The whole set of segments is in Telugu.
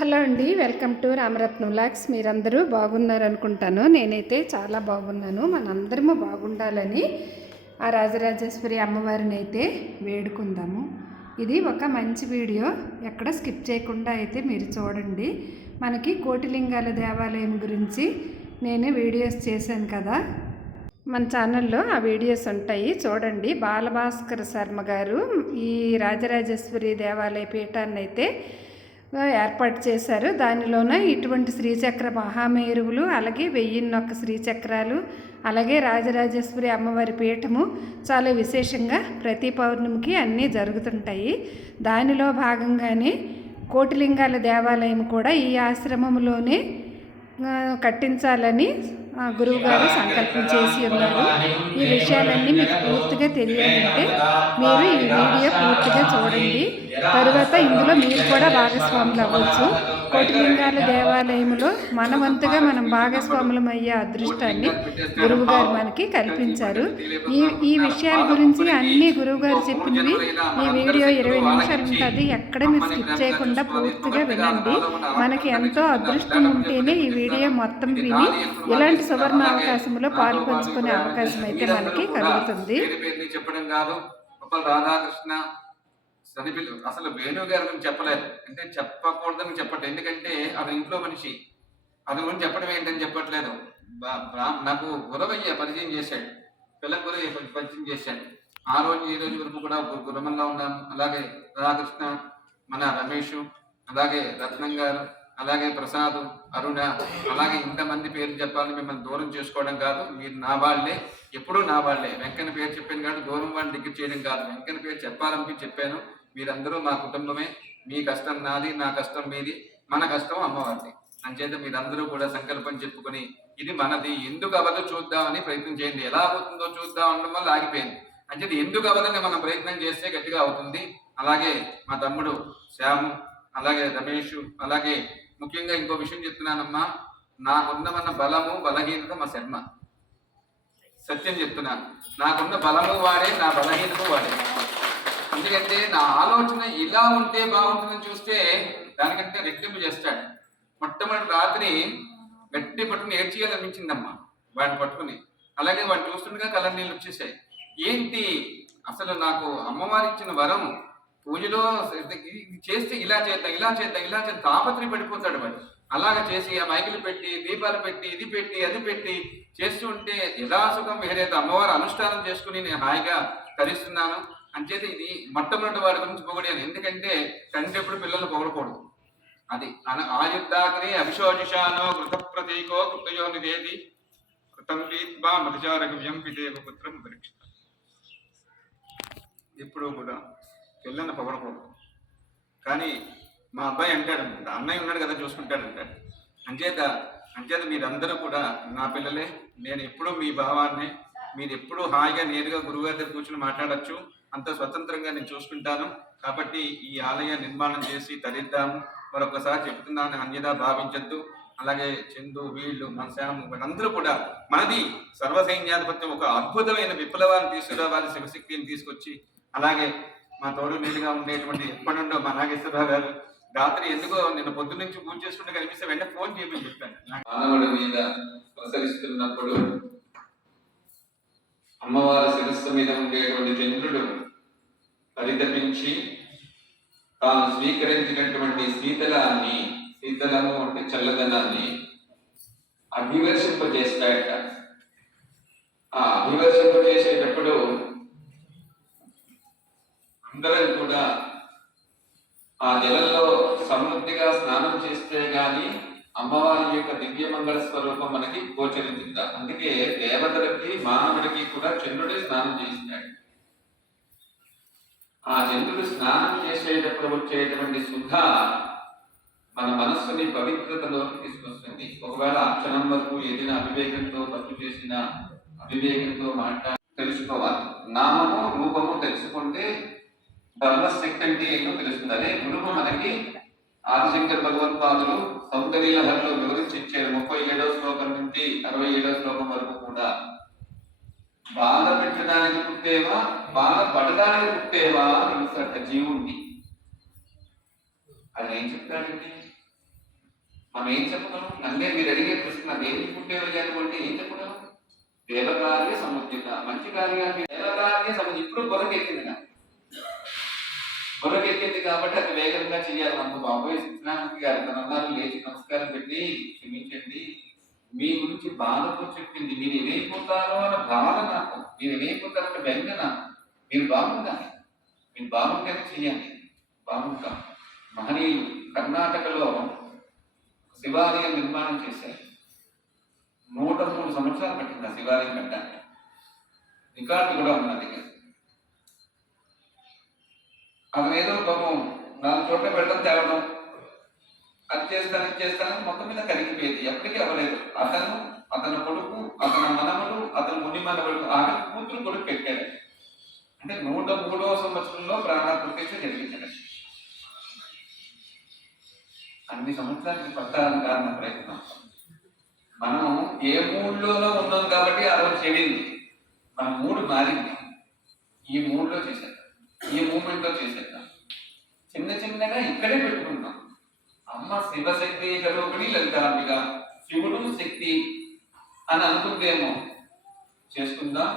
హలో అండి వెల్కమ్ టు రామరత్నం లాక్స్ మీరందరూ బాగున్నారు అనుకుంటాను నేనైతే చాలా బాగున్నాను. మనందరము బాగుండాలని ఆ రాజరాజేశ్వరి అమ్మవారిని అయితే వేడుకుందాము. ఇది ఒక మంచి వీడియో. ఎక్కడ స్కిప్ చేయకుండా అయితే మీరు చూడండి. మనకి కోటిలింగాల దేవాలయం గురించి నేను వీడియోస్ చేశాను కదా. మన ఛానల్లో ఆ వీడియోస్ ఉంటాయి. చూడండి బాలభాస్కర్ శర్మ గారు ఈ రాజరాజేశ్వరి దేవాలయ పీఠాన్ని అయితే ఏర్పాటు చేశారు. దానిలోన ఇటువంటి శ్రీచక్ర మహామేరువులు అలాగే వెయ్యిన్నొక్క శ్రీచక్రాలు అలాగే రాజరాజేశ్వరి అమ్మవారి పీఠము చాలా విశేషంగా ప్రతి పౌర్ణమికి అన్నీ జరుగుతుంటాయి. దానిలో భాగంగానే కోటిలింగాల దేవాలయం కూడా ఈ ఆశ్రమంలోనే కట్టించాలని గురువుగారు సంకల్పం చేసి ఉన్నారు. ఈ విషయాలన్నీ మీకు పూర్తిగా తెలియాలంటే మీరు ఈ వీడియో పూర్తిగా చూడండి. తరువాత ఇందులో మీరు కూడా భాగస్వాములు అవ్వచ్చు. కోటిలింగాల దేవాలయంలో మనవంతుగా మనం భాగస్వాములం అయ్యే అదృష్టాన్ని గురువుగారు మనకి కల్పించారు. ఈ ఈ విషయాల గురించి అన్ని గురువుగారు చెప్పినవి ఈ వీడియో ఇరవై నిమిషాలు ఉంటుంది. ఎక్కడ మీరు స్కిప్ చేయకుండా పూర్తిగా వినండి. మనకి ఎంతో అదృష్టం ఉంటేనే ఈ వీడియో మొత్తం విని ఇలాంటి సువర్ణ అవకాశంలో పాల్పంచుకునే అవకాశం అయితే మనకి కలుగుతుంది. చెప్పడం కాదు. రాధాకృష్ణ సరిపిల్లు అసలు వేణు గారు గురించి చెప్పలేదు. అంటే చెప్పకూడదని చెప్పట్లేదు ఎందుకంటే అది ఇంట్లో మనిషి. అది గురించి చెప్పడం ఏంటని చెప్పట్లేదు. బా- నాకు గురవయ్య పరిచయం చేశాడు. పిల్ల గురయ్య పరిచయం చేశాడు. ఆ రోజు ఈ రోజు వరకు కూడా గురమంలో ఉన్నాము అలాగే రాధాకృష్ణ మన రమేష్ అలాగే రత్నం గారు అలాగే ప్రసాద్ అరుణ అలాగే ఇంతమంది పేర్లు చెప్పాలని మిమ్మల్ని దూరం చేసుకోవడం కాదు. మీరు నా వాళ్ళే. ఎప్పుడూ నా వాళ్ళే. వెంకన్న పేరు చెప్పాను కాదు దూరం వాళ్ళని దగ్గర చేయడం కాదు. వెంకన్న పేరు చెప్పాలని చెప్పాను. మీరందరూ మా కుటుంబమే. మీ కష్టం నాది నా కష్టం మీది మన కష్టం అమ్మవారిది. అంచేత మీరందరూ కూడా సంకల్పం చెప్పుకొని ఇది మనది ఎందుకు అవదు చూద్దామని ప్రయత్నం చేయండి. ఎలా అవుతుందో చూద్దాం అనడం వల్ల ఆగిపోయింది. అంచేత ఎందుకు అవదని మనం ప్రయత్నం చేస్తే గట్టిగా అవుతుంది. అలాగే మా తమ్ముడు శ్యాము అలాగే రమేష్ అలాగే ముఖ్యంగా ఇంకో విషయం చెప్తున్నానమ్మా. నాకున్నమన్న బలము బలహీనత మా శర్మ. సత్యం చెప్తున్నాను. నాకున్న బలము వాడే నా బలహీనత వాడే. ఎందుకంటే నా ఆలోచన ఇలా ఉంటే బాగుంటుందని చూస్తే దానికంటే రెట్టింపు చేస్తాడు. మొట్టమొదటి రాత్రి గట్టి పట్టుకుని ఏడ్చేయాలనిపించిందమ్మా వాడిని పట్టుకుని. అలాగే వాడు చూస్తుండగా కలర్ నీళ్ళు వచ్చేసాయి. ఏంటి? అసలు నాకు అమ్మవారి ఇచ్చిన వరం పూజలో చేస్తే ఇలా చేద్దాం ఇలా చేద్దాం ఇలా చేద్దాం తాపత్రి పడిపోతాడు వాడు. అలాగ చేసి ఆ మైకులు పెట్టి దీపాలు పెట్టి ఇది పెట్టి అది పెట్టి చేస్తూ ఉంటే యథాసుఖం వేరేది. అమ్మవారు అనుష్ఠానం చేసుకుని నేను హాయిగా తరిస్తున్నాను. అంచేత ఇది మొట్టమొదటి వారి గురించి పొగిడాను. ఎందుకంటే తండ్రి ఎప్పుడు పిల్లలు పొగడకూడదు. అది అన ఆయుద్ధాగ్ని అభిశోషిషానో కృత ప్రతీకో కృతయో నిదేది కృతం వీత్వా మధుచారగవ్యం పిదేవ పుత్రం పరీక్ష ఎప్పుడూ కూడా పిల్లల్ని పొగడకూడదు. కానీ మా అబ్బాయి అంటాడు అనమాట అన్నయ్య ఉన్నాడు కదా చూసుకుంటాడు అంటాడు. అంచేత అంచేత మీరందరూ కూడా నా పిల్లలే నేను ఎప్పుడూ మీ భావాన్ని మీరు ఎప్పుడూ హాయిగా నేరుగా గురువుగారి దగ్గర కూర్చొని మాట్లాడొచ్చు. అంత స్వతంత్రంగా నేను చూసుకుంటాను. కాబట్టి ఈ ఆలయ నిర్మాణం చేసి తరిద్దాము. మరొకసారి చెప్తున్నాను అన్యదా భావించద్దు. అలాగే చందు వీళ్ళు మనశాము అందరూ కూడా మనది సర్వసైన్యాధిపత్యం ఒక అద్భుతమైన విప్లవాన్ని తీసుకురావాలి శివశక్తిని తీసుకొచ్చి. అలాగే మా తోడు నీటిగా ఉండేటువంటి ఎప్పటిండో మా నాగేశ్వరరావు గారు రాత్రి ఎందుకో నిన్న పొద్దు నుంచి పూజ చేసుకుంటే కనిపిస్తే వెంటనే ఫోన్ చేయమని చెప్పాను. మానవుడి మీద ప్రసరిస్తున్నప్పుడు అమ్మవారి శిరస్సు మీద ఉండేటువంటి చంద్రుడు పరితపించి తాను స్వీకరించినటువంటి శీతలాన్ని శీతలము అంటే చల్లదనాన్ని అభివర్షింపజేస్తాయట. ఆ అభివర్షింపజేసేటప్పుడు అందరం కూడా ఆ జలంలో సమృద్ధిగా స్నానం చేస్తే గాని అమ్మవారి యొక్క దివ్య మంగళ స్వరూపం మనకి గోచరించింది. అందుకే దేవతలకి మానవుడికి కూడా చంద్రుడే స్నానం చేసినాడు ఆ చంద్రుడు స్నానం చేసేటప్పుడు వచ్చేటువంటి శుద్ధ మన మనస్సుని పవిత్రతలోకి తీసుకొస్తుంది. ఒకవేళ అక్షరం వరకు ఏదైనా అవివేకంతో తప్పు చేసిన అవివేకంతో మాట్లా తెలుసుకోవాలి. నామము రూపము తెలుసుకుంటే ధర్మశక్తి అంటే ఏంటో తెలుస్తుంది. అదే గురువు మనకి ఆదిశంకర్ భగవత్పాదులు సౌందర్యలహరిలో వివరించి ఇచ్చారు ముప్పై ఏడవ శ్లోకం నుండి అరవై ఏడవ శ్లోకం వరకు కూడా. బాధ పెట్టడానికి పుట్టేవా? బాధ పడడానికి పుట్టేవా? అని జీవుణ్ణి. అది ఏం చెప్తాడండి మనం ఏం చెప్పగలం? నన్నే మీరు అడిగే ప్రశ్న దేనికి పుట్టే అనుకుంటే ఏం చెప్పగలం? దేవకార్య సముద్రిత మంచి కార్యాన్ని దేవకార్య సముద్ర ఇప్పుడు బొరకెక్కింది నాకు. బుర్రకెక్కింది కాబట్టి అది వేగంగా చేయాలి. మనకు బాబోయ్ సత్యనారాయణ గారు తన లేచి నమస్కారం పెట్టి క్షమించండి. మీ గురించి బాధతో చెప్పింది. మీరు ఏమైపోతారో అన్న భావన నాకు. మీరు ఏమైపోతారన్న బెంగ నాకు. మీరు బాగుండాలి. మీరు బాగుంటేనే చేయాలి. బాగుంటాం. మహనీయులు కర్ణాటకలో శివాలయం నిర్మాణం చేశారు. నూట మూడు సంవత్సరాలు పట్టింది ఆ శివాలయం కట్టడానికి రికార్డు కూడా ఉన్నది. అవేదో ఏదో పాపం నాలుగు చోట్ల పెట్టడం తేవడం అది చేస్తాను ఇది చేస్తాను మొత్తం మీద కరిగిపోయేది. ఎప్పటికీ అవ్వలేదు. అతను అతని కొడుకు అతని మనవడు అతని ముని మనవడు ఆమె కూతురు కొడుకు పెట్టాడు. అంటే నూట మూడవ సంవత్సరంలో ప్రాణాకృతి జరిగించాడు అన్ని సంవత్సరానికి పట్టాలని కారణం ప్రయత్నం. మనం ఏ మూడ్లోనో ఉన్నాం కాబట్టి ఆ రోజు చెడింది. మన మూడు మారింది. ఈ మూడ్లో చేసేద్దాం ఈ మూమెంట్లో చేసేద్దాం. చిన్న చిన్నగా ఇక్కడే పెట్టుకుందాం అమ్మ శివశక్తి కరోపడి లలితాంబిక శివుడు శక్తి అని అనుకుంటేమో చేసుకుందాం.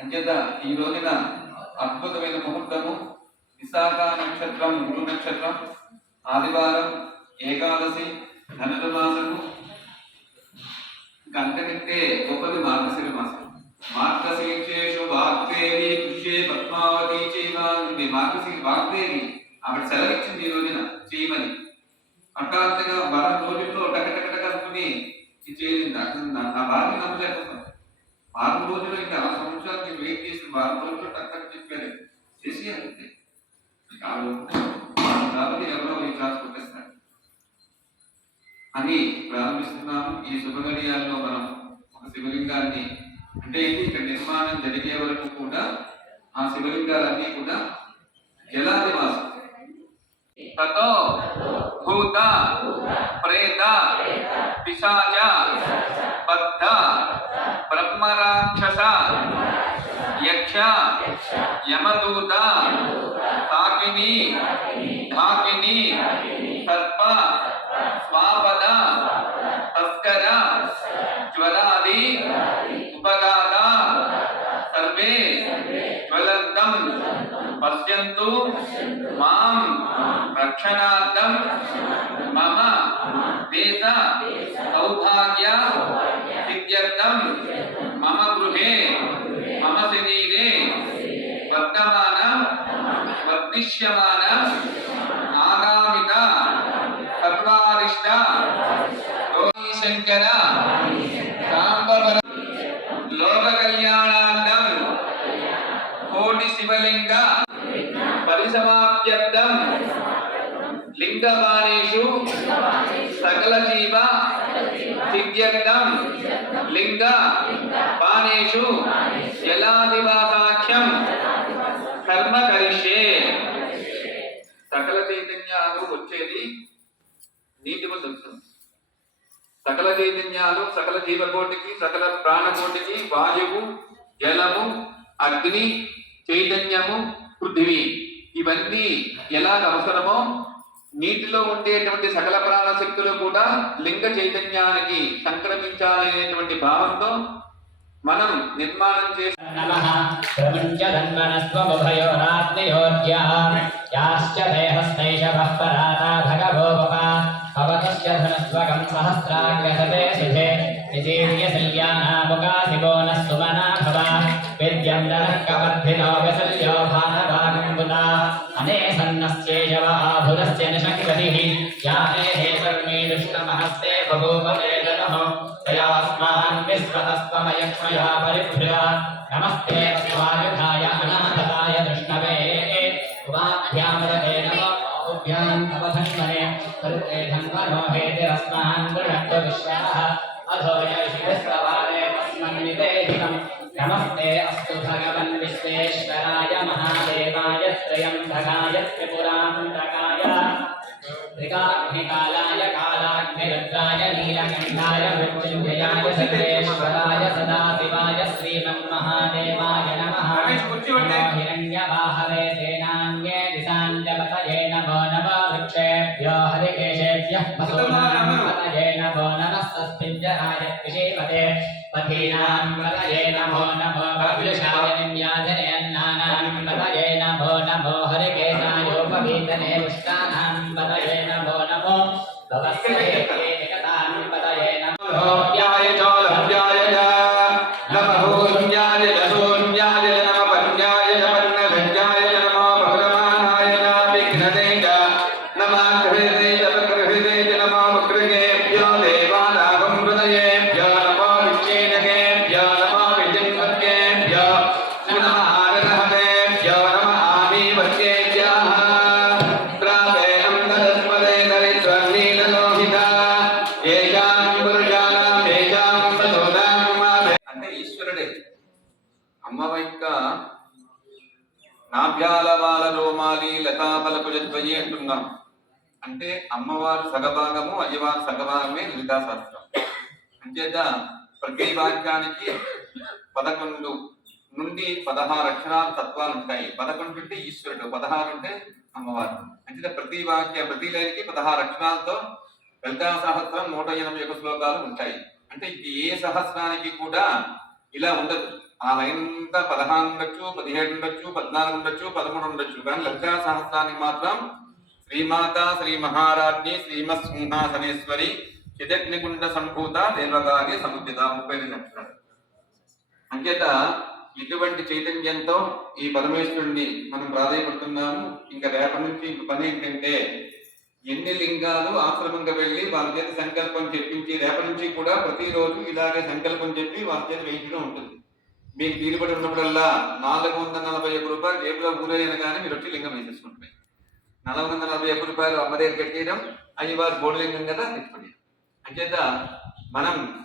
అంచేత ఈ రోజున అద్భుతమైన ముహూర్తము. విశాఖ నక్షత్రం గురు నక్షత్రం ఆదివారం ఏకాదశి ధనుర్మాసము. కంటే గొప్పది మార్గశిర మాసం. మార్గశీర్షేషు వాగ్దేవి కృషే పద్మావతి చేయమని మార్గశీర్ వాగ్దేవి ఆవిడ సెలవిచ్చింది ఈ రోజున చేయమని హఠాత్తుగా వారం రోజుల్లో టకటకటకనుకుని చేయలేదు నా భార్య నమ్మలేకపోతాను వారం రోజులు ఇంకా ఆ సంవత్సరాలు నేను వెయిట్ చేసిన వారం రోజులు టక్కని చెప్పారు చేసి అంతే కాదు కాబట్టి ఎవరో ఈ క్లాస్ కొట్టేస్తాడు అని ప్రారంభిస్తున్నాము. ఈ శుభగడియాల్లో మనం ఒక శివలింగాన్ని అంటే ఇక్కడ నిర్మాణం జరిగే వరకు కూడా ఆ శివలింగాలన్నీ కూడా జలాదివాసం తతో భూత ప్రేత పిశాచ బద్ధ బ్రహ్మరాక్షస యక్ష యమదూత తాకిని ధాకిని సర్ప స్వాపద పశ్యంతు మాం రక్షణార్థం మమ వేద సౌభాగ్య సిద్ధ్యర్థం మమ గృహే మమ శరీరే వర్తమాన వర్తిష్యమాన ఆగామిత తత్వారిష్ట శంకర సాంబవర లోక కళ్యాణార్థం కోటి శివలింగ పరిసమాప్యర్థం లింగమానేషు. సకల జీవ సిద్ధ్యర్థం లింగ. పానేషు జలాదివాసాఖ్యం. కర్మ కరిష్యే. సకల చైతన్యాలు వచ్చేది నీటి వల్ల సకల చైతన్యాలు సకల జీవకోటికి సకల ప్రాణకోటికి వాయువు జలము అగ్ని చైతన్యము పృథివీ. ఇవన్నీ ఎలా అవసరమో నీటిలో ఉండేటువంటి సకల ప్రాణ శక్తులు కూడా లింగ చైతన్యానికి సంక్రమించాలనేటువంటి భావంతో మనం నిర్మాణం చేస్తాం విద్యం కవర్ధినో अने सन्नस्येजवः भुरस्य न शक्तिः या हे कर्मे दुष्टमनस्ते बभूव वेदनः तया अस्मान् विश्वतस्त्वमयक्ष्मया परिभृया नमस्ते स्वागताय अनाथाय कृष्णवे उपाभ्यामदे नमो। उभ्याम् अवभक्ष्मणे कृते धन्वनो हेतिरस्मान् गृणत्व विश्वाः। अधोयशिरस्ववादे तस्मन्निवेदितम्। नमस्ते अस्तु भगवन् विश्वेश्वर। विश्वेश्वराय महादेवाय त्रयम्बकाय त्रिपुरान्तकाय त्रिकाग्निकालाय कालाग्निरुद्राय नीलकण्ठाय मृत्युञ्जयाय सर्वेश्वराय सदाशिवाय श्रीमन्महादेवाय नमः। हिरण्यवाहवे सेनान्ये दिशाञ्जपतये नमो नमो वृक्षेभ्यो हरिकेशेभ्य पतये नमो नमस्तस्मिञ्जराय विषेमते पथीनां पतये नमो नमो। निम्याजनयन्नानां అమ్మ నాభ్యాల నాభ్యాలవాల రోమాలి లతాపలకుజద్వయి అంటున్నాం. అంటే అమ్మవారు సగభాగము అయ్యవారు సగభాగమే లలితా శాస్త్రం అంచేత ప్రతి వాక్యానికి పదకొండు నుండి పదహారు అక్షరాల తత్వాలు ఉంటాయి. పదకొండు అంటే ఈశ్వరుడు పదహారు అంటే అమ్మవారు. అంచేత ప్రతి వాక్య ప్రతి లైన్కి పదహారు అక్షరాలతో లలితా సహస్రం నూట ఎనభై ఒక శ్లోకాలు ఉంటాయి. అంటే ఇది ఏ సహస్రానికి కూడా ఇలా ఉండదు. ఆ లైన్ అంతా పదహారు ఉండొచ్చు పదిహేడు ఉండొచ్చు పద్నాలుగు ఉండొచ్చు పదమూడు ఉండొచ్చు. కానీ లలితా సహస్రానికి మాత్రం శ్రీమాత శ్రీ మహారాజ్ని శ్రీమత్ సింహాసనేశ్వరి చిదగ్నిగుండ సంభూత దేవగాని సముద్రిత ముప్పై రెండు అక్షరాలు. అంచేత ఇటువంటి చైతన్యంతో ఈ పరమేశ్వరుణ్ణి మనం ప్రాధాయపడుతున్నాము. ఇంకా రేపటి నుంచి ఇంక పని ఏంటంటే ఎన్ని లింగాలు ఆశ్రమంగా వెళ్ళి వాళ్ళ చేత సంకల్పం చెప్పించి రేపటి నుంచి కూడా ప్రతిరోజు ఇలాగే సంకల్పం చెప్పి వాళ్ళ చేత వేయించడం ఉంటుంది. మీకు తీరుబడి ఉన్నప్పుడల్లా నాలుగు వందల నలభై ఒక్క రూపాయలు జేబులో ఊరేయన కానీ మీరు వచ్చి లింగం వేసేసుకుంటున్నాయి. నాలుగు వందల నలభై ఒక్క రూపాయలు అమ్మ దగ్గర కట్టేయడం అవి వారు బోర్డు లింగం కదా తెచ్చుకోండి అంచేత మనం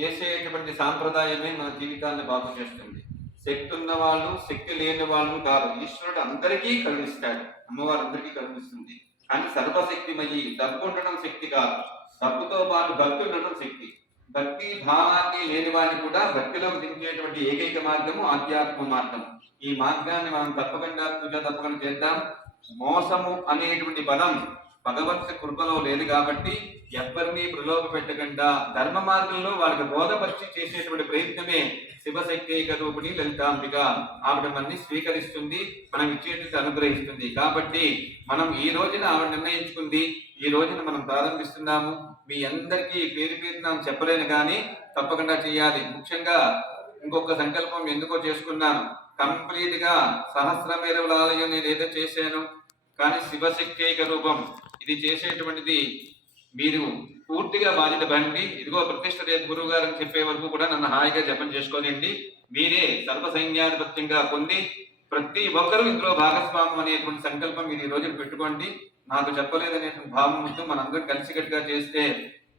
చేసేటువంటి సాంప్రదాయమే మన జీవితాన్ని బాగు చేస్తుంది. శక్తి ఉన్న వాళ్ళు శక్తి లేని వాళ్ళు కాదు. ఈశ్వరుడు అందరికీ కరుణిస్తాడు. అమ్మవారు అందరికీ కరుణిస్తుంది. కానీ సర్వశక్తిమయ్యి డబ్బు ఉండడం శక్తి కాదు. డబ్బుతో పాటు భక్తి ఉండడం శక్తి. భక్తి భావాన్ని లేని వాడిని కూడా భక్తిలోకి దించేటువంటి ఏకైక మార్గము ఆధ్యాత్మ మార్గం. ఈ మార్గాన్ని మనం తప్పకుండా పూజ తప్పకుండా చేద్దాం. మోసము అనేటువంటి పదం భగవత్ కృపలో లేదు కాబట్టి ఎవరిని ప్రలోభ పెట్టకుండా ధర్మ మార్గంలో వాళ్ళకి బోధపరిచి చేసేటువంటి ప్రయత్నమే శివశక్తిక రూపిణి లలితాంబిక. ఆవిడ మనని స్వీకరిస్తుంది మనం ఇచ్చేటువంటి అనుగ్రహిస్తుంది. కాబట్టి మనం ఈ రోజున ఆవిడ నిర్ణయించుకుంది ఈ రోజున మనం ప్రారంభిస్తున్నాము. మీ అందరికీ పేరు పేరు నాకు చెప్పలేను కానీ తప్పకుండా చేయాలి. ముఖ్యంగా ఇంకొక సంకల్పం ఎందుకో చేసుకున్నాను. కంప్లీట్గా సహస్రమేరవుల ఆలయం నేను ఏదో చేశాను కానీ శివశక్తి రూపం ఇది చేసేటువంటిది మీరు పూర్తిగా బాధ్యత బండి ఇదిగో ప్రతిష్ట రేపు గురువు గారు చెప్పే వరకు కూడా నన్ను హాయిగా జపం చేసుకోనండి మీరే సర్వ సైన్యాధిపత్యంగా పొంది ప్రతి ఒక్కరూ ఇందులో భాగస్వామ్యం అనేటువంటి సంకల్పం మీరు ఈ రోజు పెట్టుకోండి. నాకు చెప్పలేదనేటువంటి భావం ముందు మనందరం కలిసికట్టుగా చేస్తే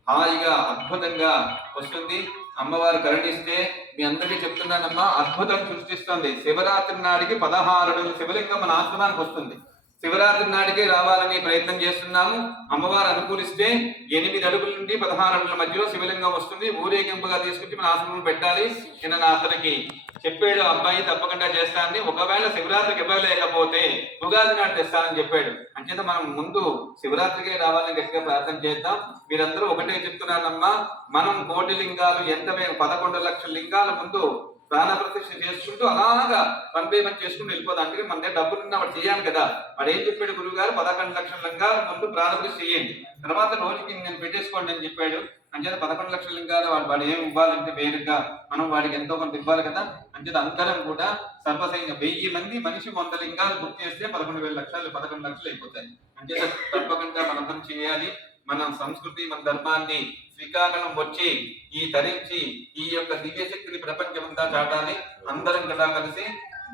హాయిగా అద్భుతంగా వస్తుంది. అమ్మవారు కరుణిస్తే మీ అందరికీ చెప్తున్నానమ్మా అద్భుతం సృష్టిస్తుంది. శివరాత్రి నాడికి పదహారు శివలింగం మన ఆశ్రమానికి వస్తుంది. శివరాత్రి నాటికే రావాలని ప్రయత్నం చేస్తున్నాము. అమ్మవారు అనుకూలిస్తే ఎనిమిది అడుగుల నుండి పదహారు అడుగుల మధ్యలో శివలింగం వస్తుంది. ఊరేగింపుగా తీసుకొచ్చి మన ఆశ్రమం పెట్టాలి. నిన్న నా అతనికి చెప్పాడు అబ్బాయి తప్పకుండా చేస్తానని ఒకవేళ శివరాత్రికి ఇవ్వలేకపోతే ఉగాది నాడు తెస్తానని చెప్పాడు. అంచేత మనం ముందు శివరాత్రికే రావాలని గట్టిగా ప్రార్థన చేద్దాం. మీరందరూ ఒకటే చెప్తున్నానమ్మా మనం కోటి లింగాలు ఎంత పదకొండు లక్షల లింగాల ముందు ప్రాణ ప్రతిష్ఠ చేసుకుంటూ అలాగా పనిపేమెంట్ చేసుకుంటూ వెళ్ళిపోదాం. అంటే మన దగ్గర డబ్బులు ఉన్న వాడు చేయాలి కదా. వాడు ఏం చెప్పాడు గురువు గారు పదకొండు లక్షల లింగాలు ముందు ప్రాణ చేయండి. తర్వాత రోజుకి నేను పెట్టేసుకోండి అని చెప్పాడు. అంచేత పదకొండు లక్షల లింగాలు వాడు వాడు ఏం ఇవ్వాలంటే వేరుగా మనం వాడికి ఎంతో కొంత ఇవ్వాలి కదా. అంచేత అందరం కూడా సర్వసైన వెయ్యి మంది మనిషి వంద లింగాలు బుక్ చేస్తే పదకొండు వేల లక్షలు పదకొండు లక్షలు అయిపోతాయి. అంచేత తప్పకుండా మనందరం చేయాలి. మన సంస్కృతి మన ధర్మాన్ని శ్రీకాకుళం వచ్చి ఈ ధరించి ఈ యొక్క దివ్య శక్తిని ప్రపంచమంతా చాటాలి. అందరం కదా కలిసి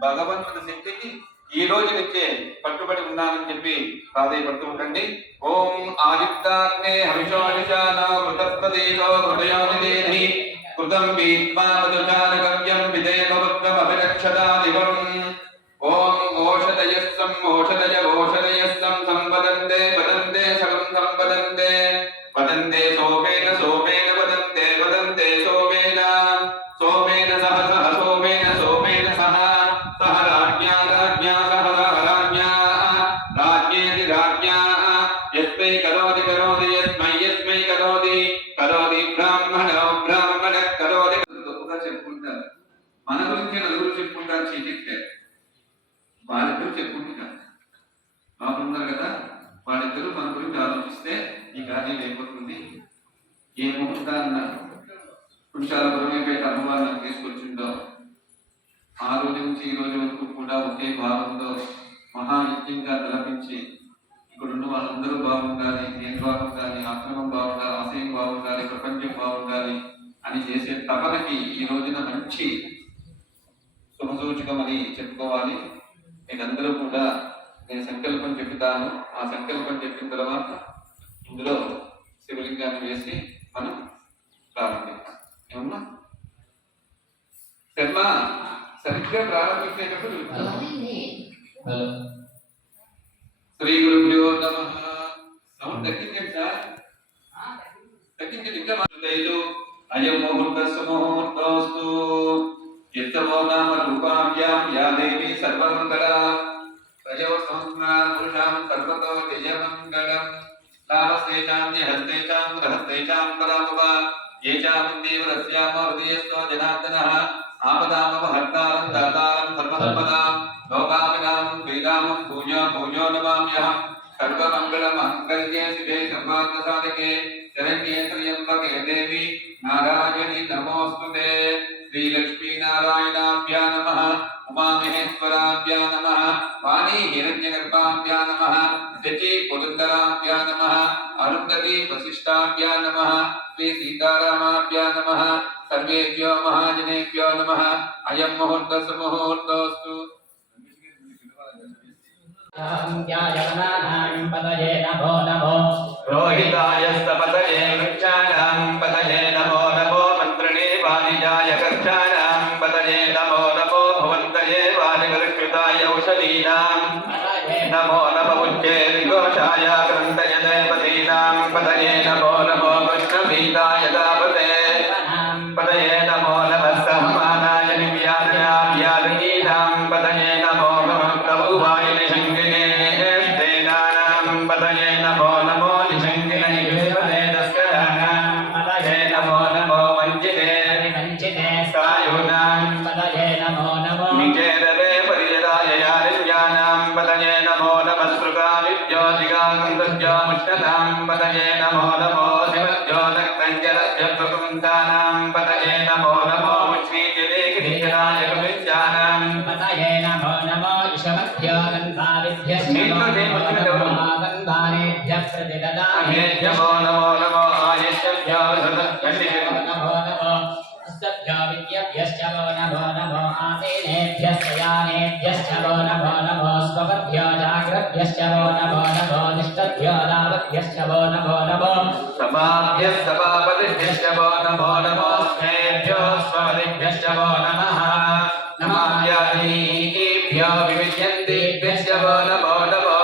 భగవంతుని శక్తికి ఈ రోజు నుంచే పట్టుబడి ఉన్నానని చెప్పి ప్రాధాయపడుతూ ఉండండి. ఓం ఆదిత్యాగ్నే హవిషోనిశాన కృతత్వదేవో హృదయోనిదేహి కృతం వీత్మావదుచానగవ్యం విదేవవక్రమభిరక్షదా దివం ఒకే భావంతో మహాయజ్ఞంగా తలపించి ఇక్కడున్న వాళ్ళందరూ బాగుండాలి నేను బాగుండాలి ఆశ్రమం బాగుండాలి ఆశయం బాగుండాలి ప్రపంచం బాగుండాలి అని చేసే తపనకి ఈ రోజున మంచి శుభసూచకం అని చెప్పుకోవాలి. మీరందరూ కూడా నేను సంకల్పం చెప్పుతాను ఆ సంకల్పం చెప్పిన తర్వాత ఇందులో శివలింగాన్ని వేసి మనం ప్రారంభిస్తాం ఏమన్నా శర్మ సరిగ్గా ప్రారంభించేటప్పుడు वसिष्ठाभ्या नमः श्री सीतारामाभ्या नमः सर्वेभ्यो महाजनेभ्यो नमः अयं मुहूर्तः मुहूर्तोऽस्तु नमो नमो रोहिताय सपतये वृक्षाणां पतये नमो नमो मन्त्रणे वाणिजाय कक्षाणां पतये नमो नमो भवन्तये वाणिवृक्षुताय औषधीनां नमो కంచితే కాయోనాం పదయే నమో నమో నికేతవే పరిజదాయ యారిజ్ఞానాం పదయే నమో నమస్పృగా విద్యోజిగా నమో నమో जयन्ति नमो नमो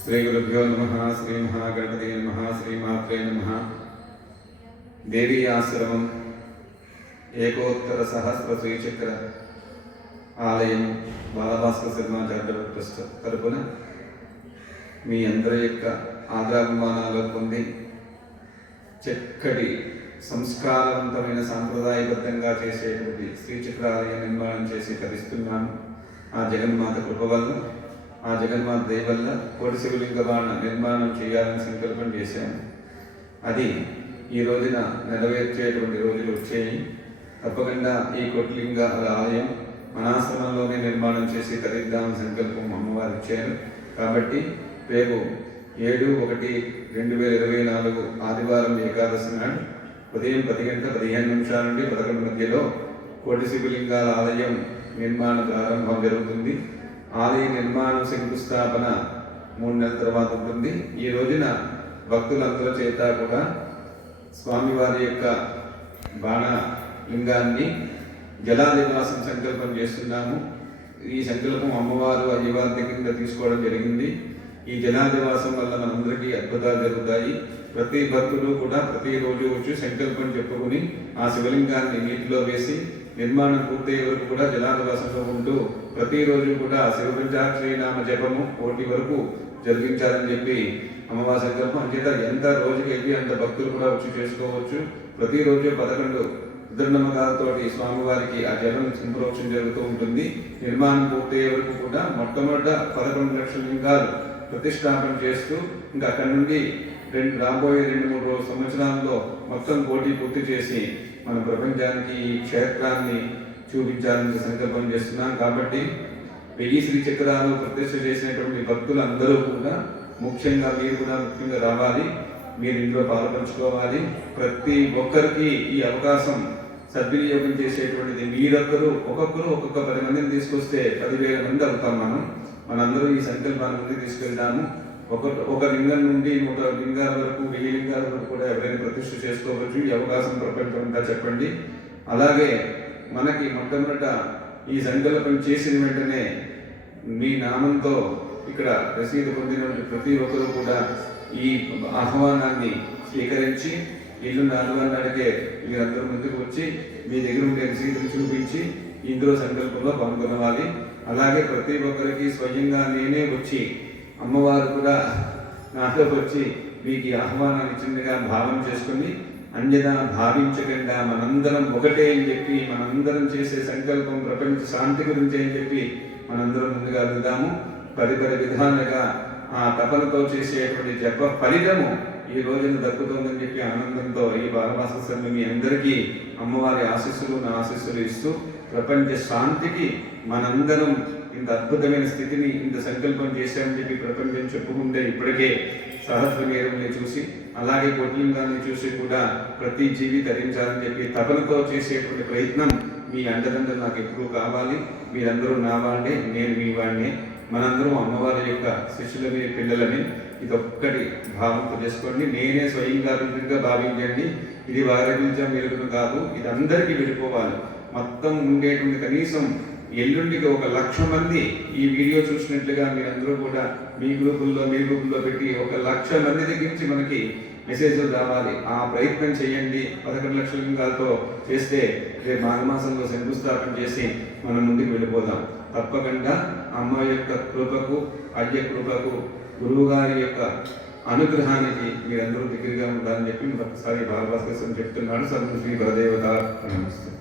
శ్రీగురుభ్యో నమ శ్రీ మహాగణపతి నమ శ్రీమాత్రే నమ. దేవీ ఆశ్రమం ఏకోత్తర సహస్ర శ్రీచక్ర ఆలయం బాలభాస్కర్ శర్మ చారిటబుల్ ట్రస్ట్ తరపున మీ అందరి యొక్క ఆదరాభిమానాలు పొంది చక్కటి సంస్కారవంతమైన సాంప్రదాయబద్ధంగా చేసేటువంటి శ్రీచక్ర ఆలయం నిర్మాణం చేసి తరిస్తున్నాము ఆ జగన్మాత కృప వల్ల ఆ జగన్మాత దయ వల్ల కోటి శివలింగ బాణ నిర్మాణం చేయాలని సంకల్పం చేశాను. అది ఈ రోజున నెరవేర్చేటువంటి రోజులు వచ్చాయి. తప్పకుండా ఈ కోటిలింగ ఆలయం మనాశ్రమంలోనే నిర్మాణం చేసి తరిద్దామని సంకల్పం అమ్మవారు ఇచ్చారు. కాబట్టి రేపు ఏడు ఒకటి రెండు వేల ఇరవై నాలుగు ఆదివారం ఏకాదశి నాడు ఉదయం పది గంటల పదిహేను నిమిషాల నుండి పదకొండు మధ్యలో కోటి శివలింగాల ఆలయం నిర్మాణ ప్రారంభం జరుగుతుంది. ఆలయ నిర్మాణ శంకుస్థాపన మూడు నెలల తర్వాత ఉంటుంది. ఈ రోజున భక్తులందరి చేత కూడా స్వామివారి యొక్క బాణ లింగాన్ని జలాదివాసం సంకల్పం చేస్తున్నాము. ఈ సంకల్పం అమ్మవారు అయ్యవారి దగ్గర తీసుకోవడం జరిగింది. ఈ జలాదివాసం వల్ల మనందరికీ అద్భుతాలు జరుగుతాయి. ప్రతి భక్తుడు కూడా ప్రతిరోజు వచ్చి సంకల్పం చెప్పుకుని ఆ శివలింగాన్ని నీటిలో వేసి నిర్మాణం పూర్తయ్యే వరకు కూడా జలాదివాసంలో ఉంటూ ప్రతిరోజు కూడా శివపంచాక్షరి శ్రీనామ జపము కోటి వరకు జరిగించాలని చెప్పి అమ్మవారి సంకల్పం అంచేత ఎంత రోజుకి వెళ్ళి అంత భక్తులు కూడా వచ్చి చేసుకోవచ్చు. ప్రతిరోజు పదకొండు రుద్రనమ్మగారితోటి స్వామివారికి ఆ జలం సింప్రోక్షణ జరుగుతూ ఉంటుంది. నిర్మాణం పూర్తయ్యే వరకు కూడా మొట్టమొదట పదకొండు లక్షల లింగాలు ప్రతిష్టాపన చేస్తూ ఇంకా అక్కడి నుండి రెండు రాబోయే రెండు మూడు రోజు సంవత్సరాల్లో మొత్తం పోటీ పూర్తి చేసి మన ప్రపంచానికి ఈ క్షేత్రాన్ని చూపించాలని సంకల్పం చేస్తున్నాం కాబట్టి వెయ్యి శ్రీ చక్రాలు ప్రత్యక్ష చేసినటువంటి భక్తులు అందరూ కూడా ముఖ్యంగా మీరు కూడా ముఖ్యంగా రావాలి. మీరు ఇంట్లో పాల్పంచుకోవాలి. ప్రతి ఒక్కరికి ఈ అవకాశం సద్వినియోగం చేసేటువంటిది. మీరొక్కరు ఒక్కొక్కరు ఒక్కొక్క పది మందిని తీసుకొస్తే పదివేల మంది అవుతాం మనం. మనందరూ ఈ సంకల్పాన్ని ముందుకు తీసుకెళ్దాము ఒక ఒక లింగం నుండి నూట లింగాల వరకు వెయ్యి లింగాల వరకు కూడా ఎవరైనా ప్రతిష్ఠ చేసుకోవచ్చు. ఈ అవకాశం ప్రపంచంగా చెప్పండి. అలాగే మనకి మొట్టమొదట ఈ సంకల్పం చేసిన వెంటనే మీ నామంతో ఇక్కడ రసీదు పొందిన ప్రతి ఒక్కరూ కూడా ఈ ఆహ్వానాన్ని స్వీకరించి ఇల్లు నాలుగు అడిగే మీరందరూ ముందుకు వచ్చి మీ దగ్గర ఉండే రసీదును చూపించి ఇందులో సంకల్పంలో పాల్గొనవాలి. అలాగే ప్రతి ఒక్కరికి స్వయంగా నేనే వచ్చి అమ్మవారు కూడా నాతో వచ్చి మీకు ఈ ఆహ్వానాన్ని ఇచ్చిందిగా భావం చేసుకుని అన్యదా భావించకుండా మనందరం ఒకటే అని చెప్పి మనందరం చేసే సంకల్పం ప్రపంచ శాంతి గురించి అని చెప్పి మనందరం ముందుగా వెళ్దాము పది పది విధాలుగా ఆ తపనతో చేసేటువంటి జప ఫలితము ఈ రోజున దక్కుతోందని చెప్పి ఆనందంతో ఈ బాలభాస్కర్ మీ అందరికీ అమ్మవారి ఆశీస్సులు నా ఆశీస్సులు ఇస్తూ ప్రపంచ శాంతికి మనందరం ఇంత అద్భుతమైన స్థితిని ఇంత సంకల్పం చేశామని చెప్పి ప్రపంచం చెప్పుకుంటే ఇప్పటికే సహస్రమేరుని చూసి అలాగే కొట్లింగాన్ని చూసి కూడా ప్రతి జీవి ధరించాలని చెప్పి తపనతో చేసేటువంటి ప్రయత్నం మీ అండదండలు నాకు ఎప్పుడూ కావాలి. మీరందరూ నా వాడినే నేను మీ వాడినే మనందరం అమ్మవారి యొక్క శిష్యులని పిల్లలని ఇది ఒక్కటి భావంతో చేసుకోండి నేనే స్వయంగా అభివృద్ధిగా భావించండి. ఇది వారగించం వెలుగును కాదు ఇది అందరికీ వెళ్ళిపోవాలి మొత్తం ఉండేటువంటి కనీసం ఎల్లుండికి ఒక లక్ష మంది ఈ వీడియో చూసినట్లుగా మీరందరూ కూడా మీ గ్రూపుల్లో మీ గ్రూపుల్లో పెట్టి ఒక లక్ష మంది దగ్గర నుంచి మనకి మెసేజ్లు రావాలి. ఆ ప్రయత్నం చేయండి. పదకొండు లక్షల లింగాలతో చేస్తే రేపు మాఘమాసంలో శంకుస్థాపన చేసి మనం ముందుకు వెళ్ళిపోదాం. తప్పకుండా అమ్మ యొక్క కృపకు అయ్య కృపకు గురువుగారి యొక్క అనుగ్రహానికి మీరందరూ దగ్గరగా ఉండాలని చెప్పి ఒకసారి బాలభాస్కర్ చెప్తున్నాడు సర్వ బలదేవత నమస్తే